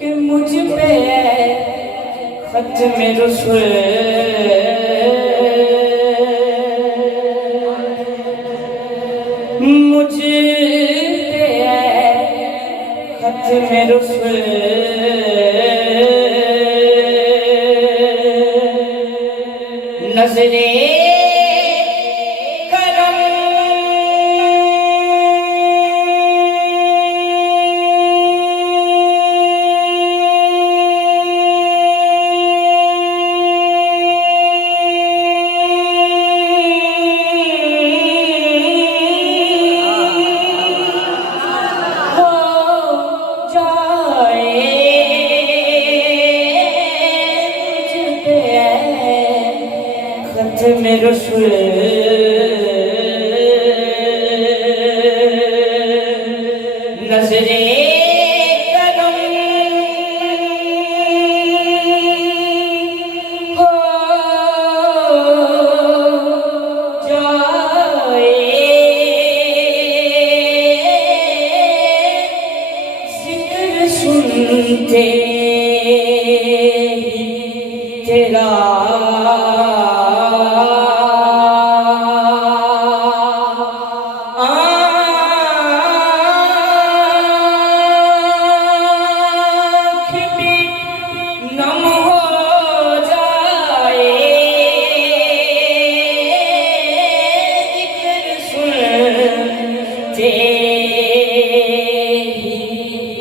कि मुझ पे खत्म रुस्वे मुझ पे खत्म रुस्वे नजरे मेरे सुर नजरे कदम हो जाए जिक्र सुनते तेरा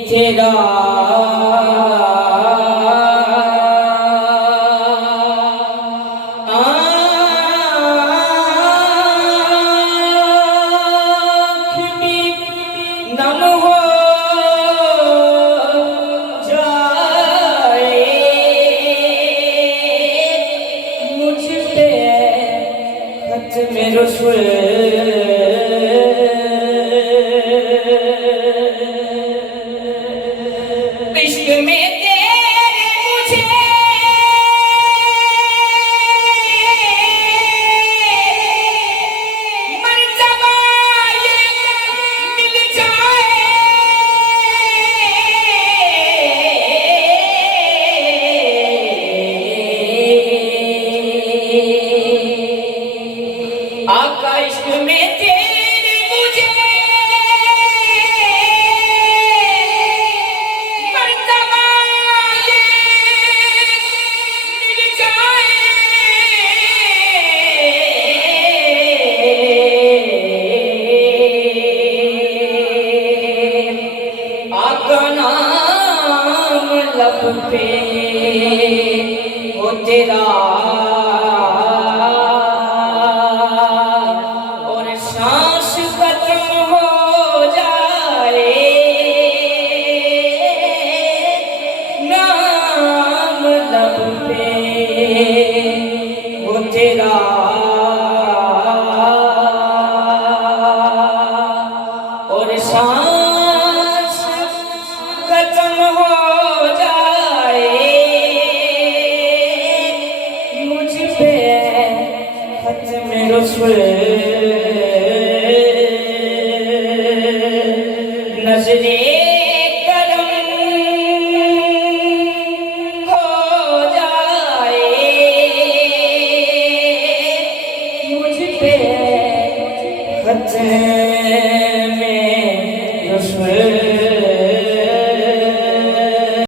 तेरा आँख भी नम हो जाए मुझ पे खत्म रुस्वे इश्क में तेरे मुझे मर्तबा ये मिल जाए आका इश्क में तेरे मुझे लब पे हो तेरा और सांस खत्म हो जाए नाम लब पे हो तेरा और सांस खत्म हो खत्म रुस्वे